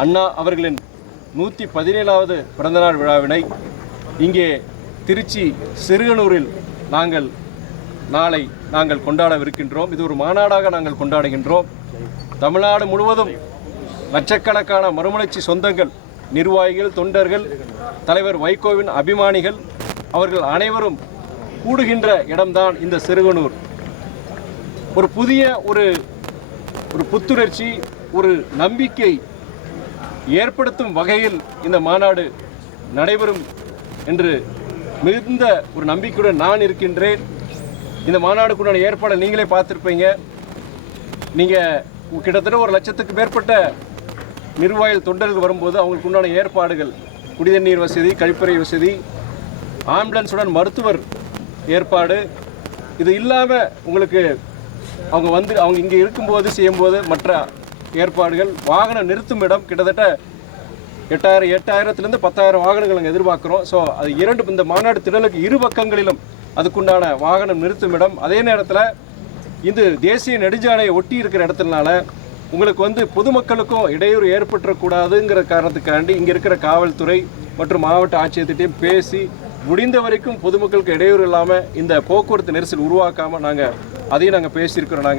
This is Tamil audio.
அண்ணா அவர்களின் 117வது பிறந்தநாள் விழாவினை இங்கே திருச்சி சிறுகனூரில் நாங்கள் கொண்டாடவிருக்கின்றோம். இது ஒரு மாநாடாக நாங்கள் கொண்டாடுகின்றோம். தமிழ்நாடு முழுவதும் லட்சக்கணக்கான மறுமலர்ச்சி சொந்தங்கள், நிர்வாகிகள், தொண்டர்கள், தலைவர் வைகோவின் அபிமானிகள் அவர்கள் அனைவரும் கூடுகின்ற இடம்தான் இந்த சிறுகனூர். ஒரு புதிய ஒரு புத்துணர்ச்சி, ஒரு நம்பிக்கை ஏற்படுத்தும் வகையில் இந்த மாநாடு நடைபெறும் என்று மிகுந்த ஒரு நம்பிக்கையுடன் நான் இருக்கின்றேன். இந்த மாநாடுக்குண்டான ஏற்பாடு நீங்களே பார்த்துருப்பீங்க. நீங்கள் கிட்டத்தட்ட 1 லட்சத்துக்கு மேற்பட்ட நிர்வாகிகள், தொண்டர்கள் வரும்போது அவங்களுக்கு உண்டான ஏற்பாடுகள், குடிதண்ணீர் வசதி, கழிப்பறை வசதி, ஆம்புலன்ஸுடன் மருத்துவர் ஏற்பாடு, இது இல்லாமல் உங்களுக்கு அவங்க இங்கே இருக்கும்போது செய்யும்போது மற்ற ஏற்பாடுகள், வாகன நிறுத்தும் இடம் கிட்டத்தட்ட 8000லேருந்து 10,000 வாகனங்கள் நாங்கள் எதிர்பார்க்குறோம். ஸோ அது இந்த மாநாடு திடலுக்கு 2 பக்கங்களிலும் அதுக்குண்டான வாகனம் நிறுத்தும் இடம். அதே நேரத்தில் இது தேசிய நெடுஞ்சாலையை ஒட்டி இருக்கிற இடத்துனால உங்களுக்கு பொதுமக்களுக்கும் இடையூறு ஏற்பட்டுறக்கூடாதுங்கிற காரணத்துக்காண்டி இங்கே இருக்கிற காவல்துறை மற்றும் மாவட்ட ஆட்சியர்கிட்டையும் பேசி முடிந்த வரைக்கும் பொதுமக்களுக்கு இடையூறு இல்லாமல் இந்த போக்குவரத்து நெரிசல் உருவாக்காமல் அதையும் நாங்கள் பேசியிருக்கிறோம்.